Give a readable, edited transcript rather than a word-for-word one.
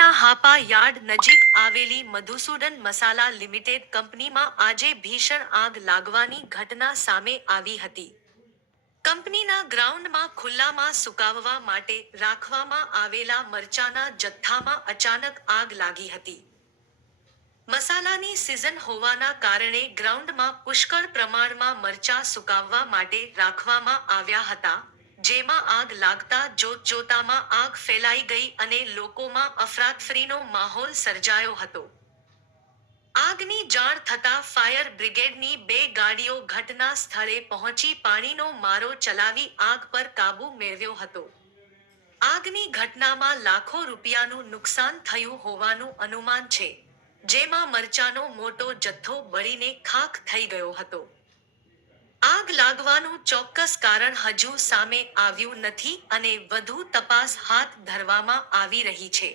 વડોદરાના હાપા યાર્ડ નજીક આવેલી મધુસૂદન મસાલા લિમિટેડ કંપનીમાં આજે ભીષણ આગ લાગવાની ઘટના સામે આવી હતી. કંપનીના ગ્રાઉન્ડમાં ખુલ્લામાં સુકાવવા માટે રાખવામાં આવેલા મરચાના જથ્થામાં અચાનક આગ લાગી હતી. મસાલાની સિઝન હોવાના કારણે ગ્રાઉન્ડમાં પુષ્કળ પ્રમાણમાં મરચાં સુકાવવા માટે રાખવામાં આવ્યા હતા, જેમાં આગ લાગતા જોતજોતામાં આગ ફેલાઈ ગઈ અને લોકોમાં અફરાતફરીનો માહોલ સર્જાયો હતો. આગની જાણ થતાં ફાયર બ્રિગેડની 2 ગાડીઓ ઘટના સ્થળે પહોંચી પાણીનો મારો ચલાવી આગ પર કાબૂ મેળવ્યો હતો. આગની ઘટનામાં લાખો રૂપિયાનું નુકસાન થયું હોવાનું અનુમાન છે, જેમાં મરચાનો મોટો જથ્થો બળીને ખાખ થઈ ગયો હતો. આગ લાગવાનું ચોક્કસ કારણ હજુ સામે આવ્યું નથી અને વધુ તપાસ હાથ ધરવામાં આવી રહી છે.